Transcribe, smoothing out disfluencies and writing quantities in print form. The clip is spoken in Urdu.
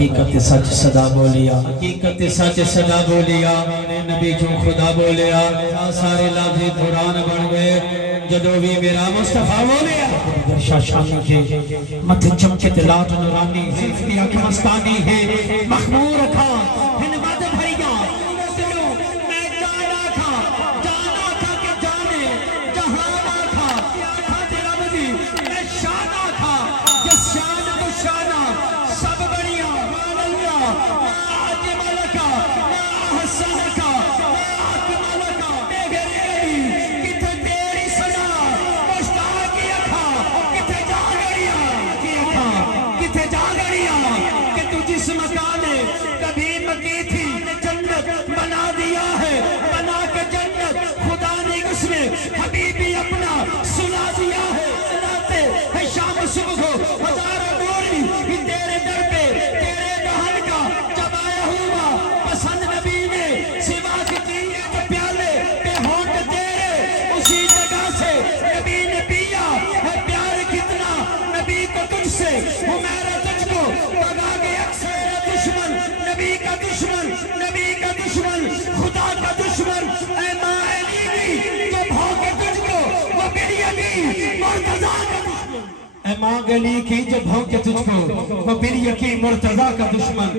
حقیقت سچ صدا بولیا حقیقت سچ صدا بولیا نبی جو خدا بولیا سارے لفظ قرآن بن گئے جدو بھی میرا مصطفیٰ بولیا شاہ شامی کے متھے چمکت لات نورانی زلف کی آنکھ مستانی ہے مخمور خان ہن مد بھریا میں جانا تھا کہ جانے جہانا تھا تیرا بدی میں شانہ تھا جس شان کو شانہ سب بڑیا مالیا آج ملکہ حسن کا اکمل کا بے گری کتھے تیری سزا مشتاق کی اکھا کتھے جا گڑیا کتھے جا گڑیا کہ تو جس مکانے کبھی مکی تھی جنت بنا دیا ہے بنا کے جنت خدا نے اس میں حبیبی اپنا سنا دیا ہے سناتے ہے شام صبح کو ہزاروں نوری تیرے در پہ تیرے دہن کا جب آیا ہوا پسند نبی نے سوا کی کیے جو پیالے پہ ہونٹ تیرے اسی جگہ سے نبی نے پیا ہے پیار کتنا نبی کو تجھ سے وہ میرا تجھ کو بگا کے اکثر دشمن نبی کا دشمن نبی کا دشمن خدا کا دشمن اے ماں علی کی جو بھوکے تجھ کو وہ بریلی مرتضیٰ کا دشمن اے ماں گلی کی جو بھوکے تجھ کو وہ بریلی مرتضیٰ کا دشمن